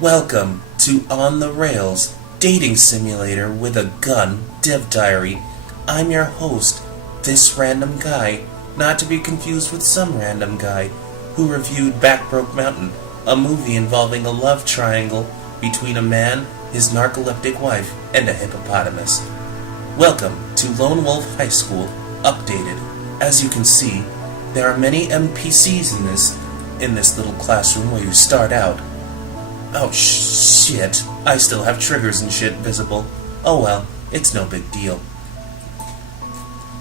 Welcome to On the Rails, dating simulator with a gun, Dev Diary. I'm your host, this random guy, not to be confused with some random guy, who reviewed Backbroke Mountain, a movie involving a love triangle between a man, his narcoleptic wife, and a hippopotamus. Welcome to Lone Wolf High School, updated. As you can see, there are many NPCs in this little classroom where you start out. Oh shit, I still have triggers and shit visible. Oh well, it's no big deal.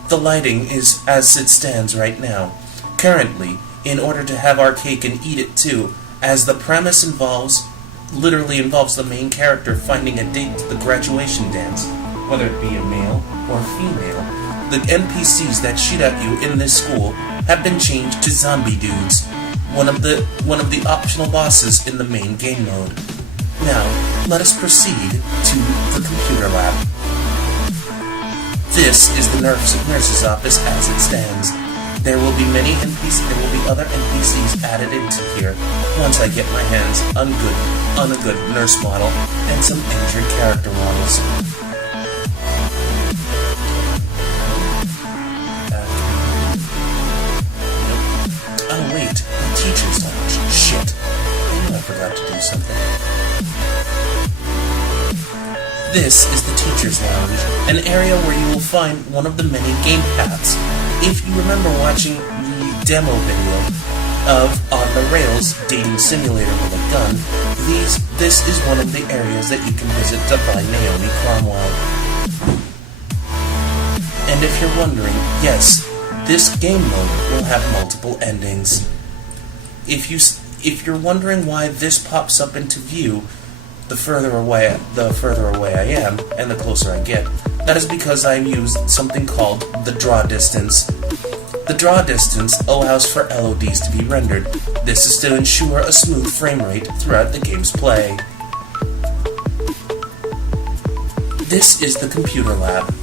The lighting is as it stands right now. Currently, in order to have our cake and eat it too, as the premise literally involves the main character finding a date to the graduation dance, whether it be a male or female. The NPCs that shoot at you in this school have been changed to zombie dudes, one of the optional bosses in the main game mode. Now, let us proceed to the computer lab. This is the nurse's office as it stands. There will be other NPCs added into here once I get my hands on a good nurse model and some injured character models. Oh wait, the teacher's lounge. Shit. I knew I forgot to do something. This is the teacher's lounge, an area where you will find one of the many game paths. If you remember watching the demo video of On the Rails dating simulator with a gun, this is one of the areas that you can visit to find Naomi Cromwell. And if you're wondering, yes, this game mode will have multiple endings. If you're wondering why this pops up into view, the further away I am, and the closer I get, that is because I used something called the draw distance. The draw distance allows for LODs to be rendered. This is to ensure a smooth frame rate throughout the game's play. This is the computer lab,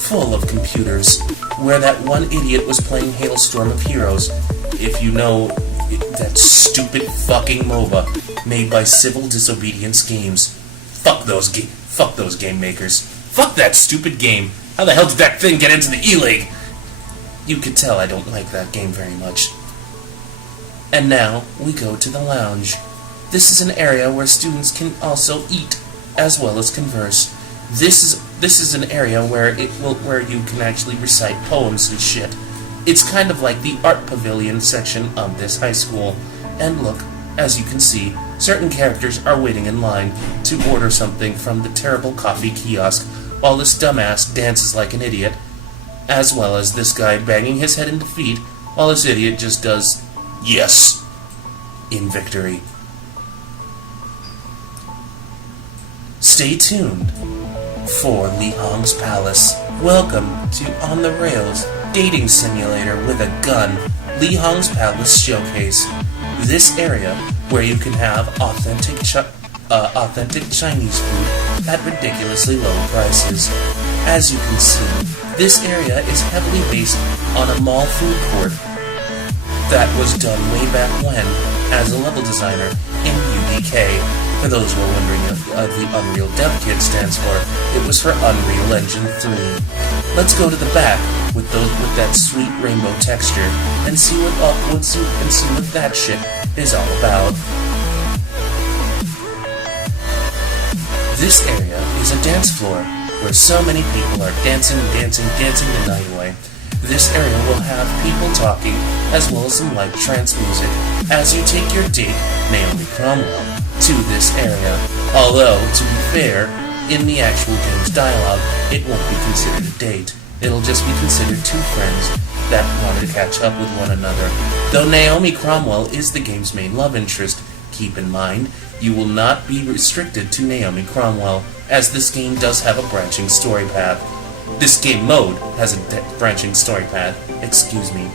full of computers, where that one idiot was playing Hailstorm of Heroes. If you know that stupid fucking MOBA made by Civil Disobedience Games. Fuck those game makers. Fuck that stupid game. How the hell did that thing get into the E-League? You could tell I don't like that game very much. And now we go to the lounge. This is an area where students can also eat as well as converse. This is an area where you can actually recite poems and shit. It's kind of like the art pavilion section of this high school. And look, as you can see, certain characters are waiting in line to order something from the terrible coffee kiosk, while this dumbass dances like an idiot, as well as this guy banging his head in defeat, while this idiot just does yes in victory. Stay tuned for Li Hong's Palace. Welcome to On the Rails dating simulator with a gun, Li Hong's Palace Showcase. This area where you can have authentic Chinese food at ridiculously low prices. As you can see, this area is heavily based on a mall food court that was done way back when as a level designer in UDK. For those who are wondering what the Unreal Dev Kit stands for, it was for Unreal Engine 3. Let's go to the back with that sweet rainbow texture and see what that shit is all about. This area is a dance floor where so many people are dancing the night away. This area will have people talking as well as some light trance music as you take your date, Naomi Cromwell, to this area. Although, to be fair, in the actual game's dialogue, it won't be considered a date. It'll just be considered two friends that want to catch up with one another. Though Naomi Cromwell is the game's main love interest, keep in mind, you will not be restricted to Naomi Cromwell, as this game does have a branching story path. This game mode has a branching story path, excuse me.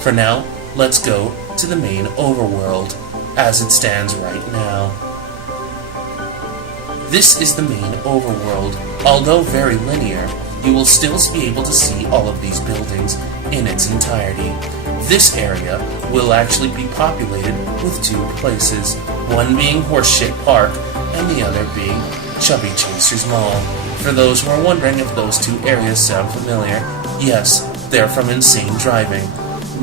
For now, let's go to the main overworld, as it stands right now. This is the main overworld. Although very linear, you will still be able to see all of these buildings in its entirety. This area will actually be populated with two places, one being Horseshit Park and the other being Chubby Chasers Mall. For those who are wondering if those two areas sound familiar, yes, they're from Insane Driving.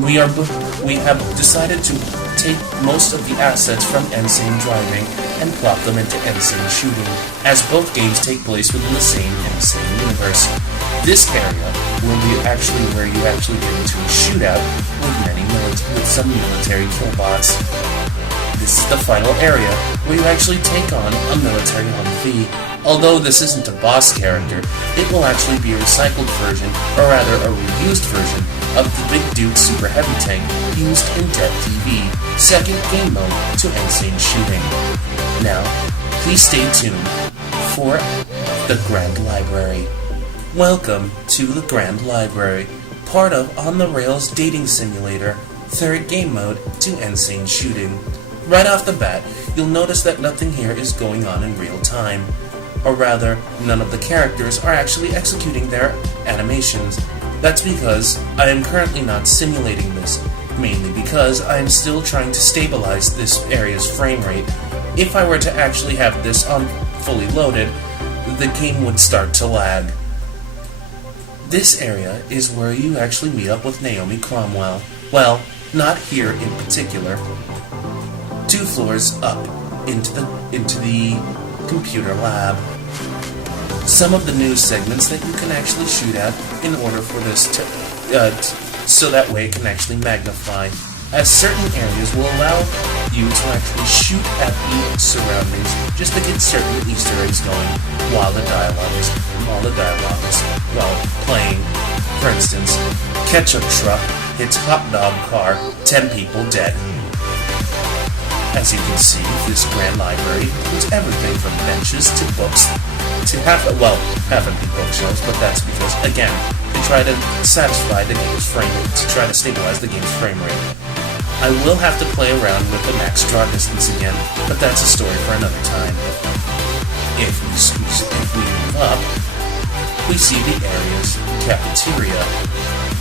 We have decided to take most of the assets from Insane Driving and plop them into Insane Shooting, as both games take place within the same Insane universe. This area will be actually where you actually get into a shootout with some military killbots. This is the final area where you actually take on a military Humvee. Although this isn't a boss character, it will actually be a recycled version, or rather a reused version, of the Big Duke Super Heavy Tank used in Dead TV, second game mode to Insane Shooting. Now, please stay tuned for the Grand Library. Welcome to the Grand Library, part of On the Rails Dating Simulator, third game mode to Insane Shooting. Right off the bat, you'll notice that nothing here is going on in real time. Or rather, none of the characters are actually executing their animations. That's because I am currently not simulating this, mainly because I am still trying to stabilize this area's frame rate. If I were to actually have this on fully loaded, the game would start to lag. This area is where you actually meet up with Naomi Cromwell. Well, not here in particular. 2 floors up into the computer lab. Some of the news segments that you can actually shoot at in order for this to, so that way it can actually magnify, as certain areas will allow you to actually shoot at the surroundings just to get certain Easter eggs going while the dialogue is playing. For instance, ketchup truck hits hot dog car, 10 people dead. As you can see, this grand library includes everything from benches to books to half of the bookshelves, but that's because, again, they try to satisfy the game's frame rate, to try to stabilize the game's frame rate. I will have to play around with the max draw distance again, but that's a story for another time. If we move up, we see the area's cafeteria,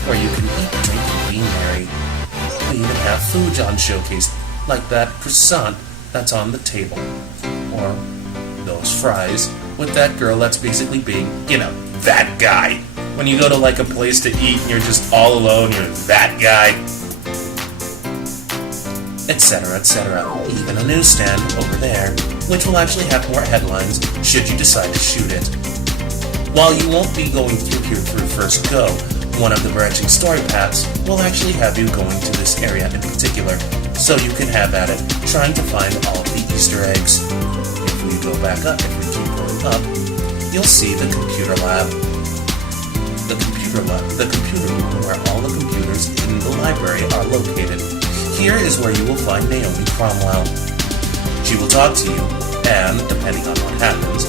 where you can eat, drink, and be merry. We even have food on showcased, like that croissant that's on the table, or those fries with that girl that's basically being, that guy. When you go to like a place to eat and you're just all alone, you're that guy, etc., etc. Even a newsstand over there, which will actually have more headlines should you decide to shoot it. While you won't be going through here through first go, one of the branching story paths will actually have you going to this area in particular, so you can have at it trying to find all of the Easter eggs. If we go back up, if we keep going up, you'll see the computer lab. The computer room where all the computers in the library are located. Here is where you will find Naomi Cromwell. She will talk to you, and depending on what happens,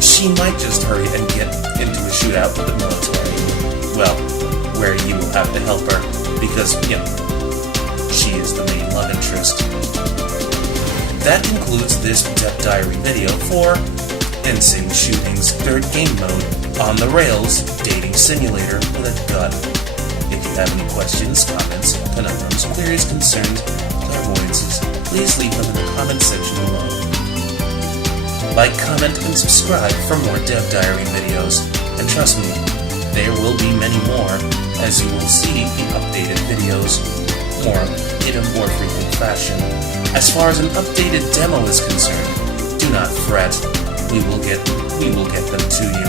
she might just hurry and get into a shootout with the military. Well, where you will have to help her, because, she is the main love interest. That concludes this Death Diary video for Insane Shooting's third game mode, On the Rails Dating Simulator with a Gun. If you have any questions, comments, conundrums, queries, concerns, clairvoyances, please leave them in the comment section below. Like, comment, and subscribe for more Dev Diary videos, and trust me, there will be many more, as you will see the updated videos in a more frequent fashion. As far as an updated demo is concerned, do not fret. We will get them to you,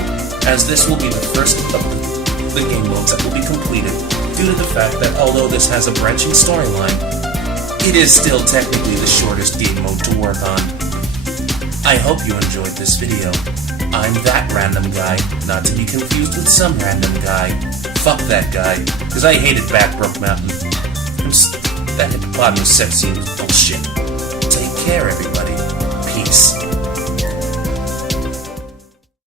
as this will be the first of the game modes that will be completed, due to the fact that although this has a branching storyline, it is still technically the shortest game mode to work on. I hope you enjoyed this video. I'm that random guy, not to be confused with some random guy. Fuck that guy, because I hated Backbrook Mountain. That hippopotamus sex scene was bullshit. Take care, everybody. Peace.